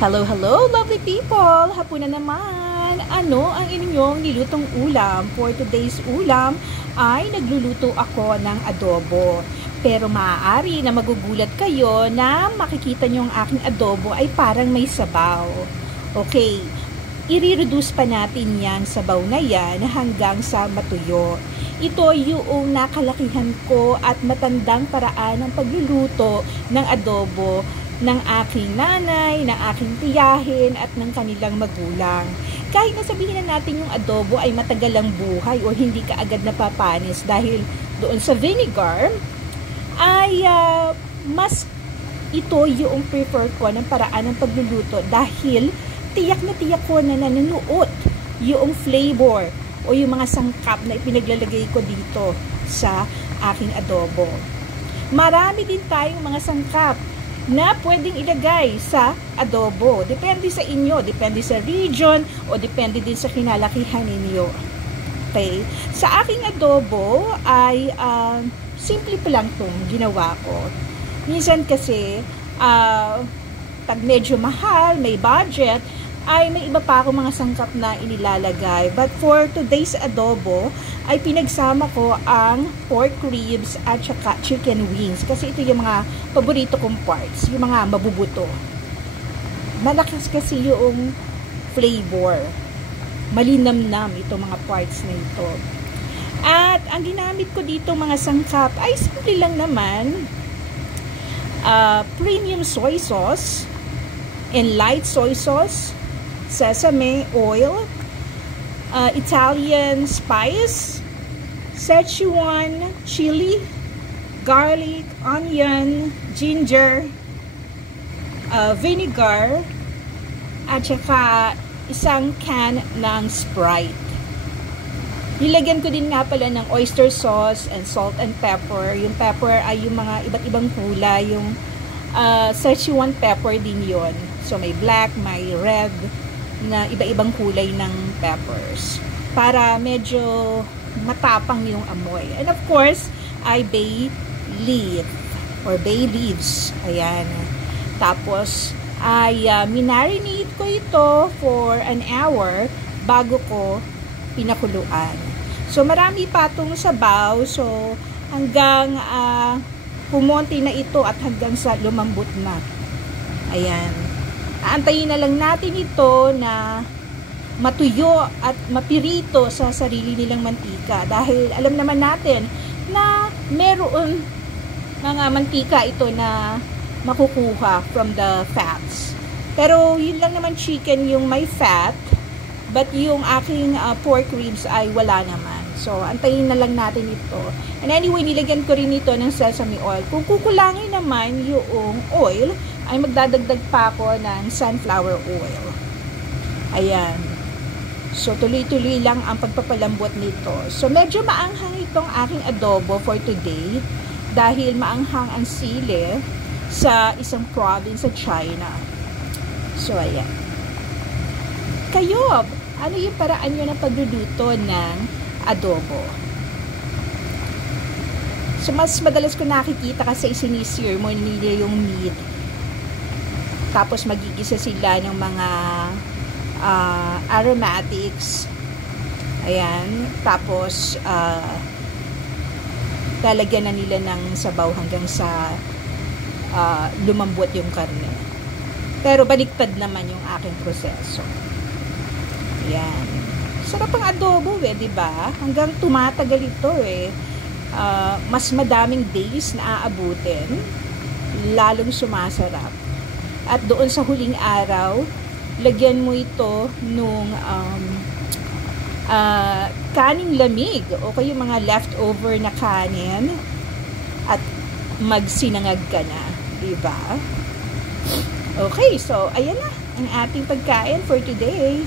Hello, hello, lovely people! Hapon na naman! Ano ang inyong nilutong ulam? For today's ulam ay nagluluto ako ng adobo. Pero maaari na magugulat kayo na makikita nyo ang aking adobo ay parang may sabaw. Okay, i-reduce pa natin yan, sabaw na yan, hanggang sa matuyo. Ito yung nakalakihan ko at matandang paraan ng pagluluto ng adobo ng aking nanay, ng aking tiyahin, at ng kanilang magulang. Kahit na sabihin na natin yung adobo ay matagal ang buhay o hindi kaagad napapanis dahil doon sa vinegar, ay mas ito yung prefer ko ng paraan ng pagluluto dahil tiyak ko na nanunuot yung flavor o yung mga sangkap na ipinaglalagay ko dito sa aking adobo. Marami din tayong mga sangkap na pwedeng ilagay sa adobo. Depende sa inyo, depende sa region, o depende din sa kinalakihan ninyo. Okay? Sa aking adobo ay simple pa lang itong ginawa ko. Minsan kasi, pag medyo mahal, may budget, ay may iba pa ako mga sangkap na inilalagay. But for today's adobo, ay pinagsama ko ang pork ribs at saka chicken wings. Kasi ito yung mga paborito kong parts, yung mga mabubuto. Malakas kasi yung flavor. Malinamnam itong mga parts na ito. At ang ginamit ko dito mga sangkap ay simple lang naman. Premium soy sauce and light soy sauce, sesame oil, Italian spice, Szechuan chili, garlic, onion, ginger, vinegar, at saka isang can ng Sprite. Nilagyan ko din nga pala ng oyster sauce and salt and pepper. Yung pepper ay yung mga iba't ibang kulay. Yung Szechuan pepper din yon. So may black, may red, na iba-ibang kulay ng peppers para medyo matapang yung amoy. And of course, ay bay leaf or bay leaves. Ayan. Tapos, ay minarinate ko ito for an hour bago ko pinakuluan. So, marami pa itong sabaw. So, hanggang pumonti na ito at hanggang sa lumambot na. Ayan. Aantayin na lang natin ito na matuyo at mapirito sa sarili nilang mantika dahil alam naman natin na meron mga mantika ito na makukuha from the fats. Pero yun lang naman chicken yung may fat, but yung aking pork ribs ay wala naman. So, antayin na lang natin ito. And anyway, nilagyan ko rin ito ng sesame oil. Kung kukulangin naman yung oil, ay magdadagdag pa ako ng sunflower oil. Ayan. So, tuloy-tuloy lang ang pagpapalambot nito. So, medyo maanghang itong aking adobo for today dahil maanghang ang sili sa isang province sa China. So, ayan. Kayo, ano yung paraan nyo ng pagluluto ng adobo? So, mas madalas ko nakikita kasi isinisir mo nila yung meat. Tapos magigisa sila ng mga aromatics. Ayan. Tapos lalagyan na nila ng sabaw hanggang sa lumambot yung karne. Pero baliktad naman yung aking proseso. Ayan. Sarap ang adobo diba? Hanggang tumatagal ito mas madaming days na aabutin. Lalong sumasarap. At doon sa huling araw, lagyan mo ito nung kaning lamig o kayo mga leftover na kanin at magsinangag ka na, diba? Okay, so ayan na ang ating pagkain for today.